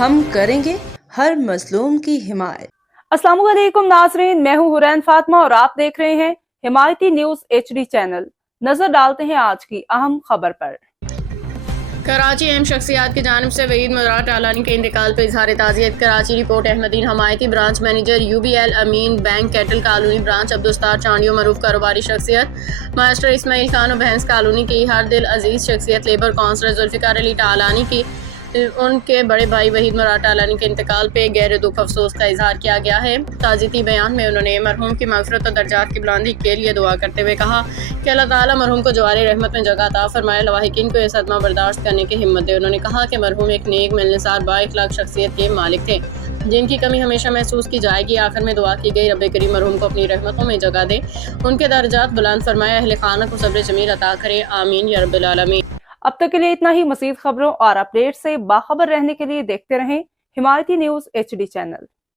ہم کریں گے ہر مظلوم کی حمایت۔ السلام علیکم ناظرین، میں ہوں حرین فاطمہ اور آپ دیکھ رہے ہیں حمایتی نیوز HD چینل۔ نظر ڈالتے ہیں آج کی اہم خبر پر۔ کراچی اہم شخصیات کی جانب سے وحید مراد ٹالانی کے انتقال پر اظہار تعزیت۔ کراچی رپورٹ احمدین حمایتی branch manager UBL Ameen bank cattle colony branch Abdul Sattar Chandio معروف کاروباری شخصیت ماسٹر اسماعیل خان و بہنس کالونی کی ہر دل عزیز شخصیت لیبر کونسلر ذوالفقار علی ٹالانی کی ان کے بڑے بھائی وحید مراد ٹالانی کے انتقال پہ گہرے دکھ افسوس کا اظہار کیا گیا ہے۔ تعزیتی بیان میں انہوں نے مرحوم کی مغفرت و درجات کی بلندی کے لیے دعا کرتے ہوئے کہا کہ اللہ تعالیٰ مرحوم کو جوار رحمت میں جگہ عطا فرمائے، لواحقین کو یہ صدمہ برداشت کرنے کی ہمت دے۔ انہوں نے کہا کہ مرحوم ایک نیک ملنسار با اخلاق شخصیت کے مالک تھے جن کی کمی ہمیشہ محسوس کی جائے گی۔ آخر میں دعا کی گئی رب کریم مرحوم کو اپنی رحمتوں میں جگہ دے، ان کے درجات بلند فرمائے، اہل خانہ کو صبر جمیل عطا کرے، آمین یا رب العالمین۔ اب تک کے لیے اتنا ہی۔ مزید خبروں اور اپڈیٹ سے باخبر رہنے کے لیے دیکھتے رہیں حمایتی نیوز HD چینل۔